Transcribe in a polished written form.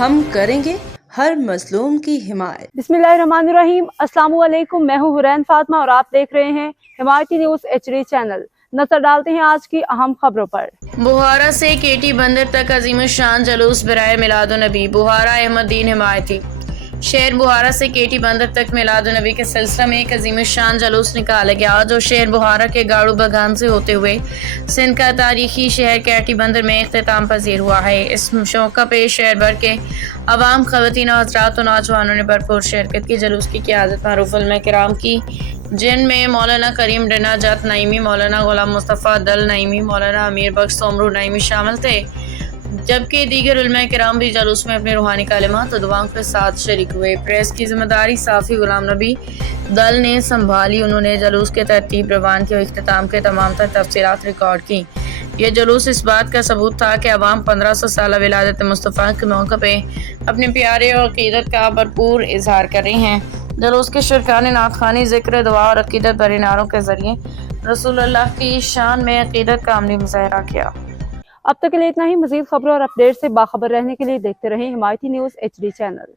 ہم کریں گے ہر مظلوم کی حمایت۔ बिस्मिल्लाहिर्रहमानिर्रहीम। अस्सलाम वालेकुम। मैं हूँ हुरैन फातिमा और आप देख रहे हैं हिमायती न्यूज़ HD चैनल। नजर डालते हैं आज की अहम खबरों पर। बुहारा से केटी बंदर तक अजीमुशान जलूस बराए मिलादुन्नबी। बुहारा अहमदीन हिमायती। शहर बुहारा से केटी बंदर तक मिलादुन्नबी के सिलसिले में एक अजीमुशान जलूस निकाला गया जो शहर बुहारा के गाड़ू बगान से होते हुए सिंध का तारीखी शहर केटी बंदर में इख्तिताम पजीर हुआ है। इस मौका पे शहर भर के अवाम, ख़वातीन और हज़रात और नौजवानों ने भरपूर शिरकत की। जलूस की क़ियादत मरूफ़ उलमा किराम की, जिनमें मौलाना करीम डना जत नईमी, मौलाना गुलाम मुस्तफ़ा दल नईमी, मौलाना अमीर बख्श सोमरू नईमी शामिल थे, जबकि दीगर उलमा किराम भी जलूस में अपने रूहानी कलिमात और दुआओं के साथ शरीक हुए। प्रेस की जिम्मेदारी साफ़ी गुलाम नबी दल ने संभाली। उन्होंने जलूस के तरतीब रवान की और इख्तिताम के तमाम तर तफसीलात रिकॉर्ड की। यह जुलूस इस बात का सबूत था कि अवाम 1500 साल विलादत मुस्तफ़ा के मौके पे अपने प्यारे और अक़ीदत का भरपूर इजहार कर रहे हैं। जुलूस के शुरका ने नात ख़ानी, ज़िक्र, दुआ और अक़ीदत भरे नारों के ज़रिए रसूलुल्लाह की शान में अक़ीदत का अमली मुज़ाहरा किया। अब तक के लिए इतना ही। मज़ीद खबरों और अपडेट से बाखबर रहने के लिए देखते रहें हिमायती न्यूज़ HD चैनल।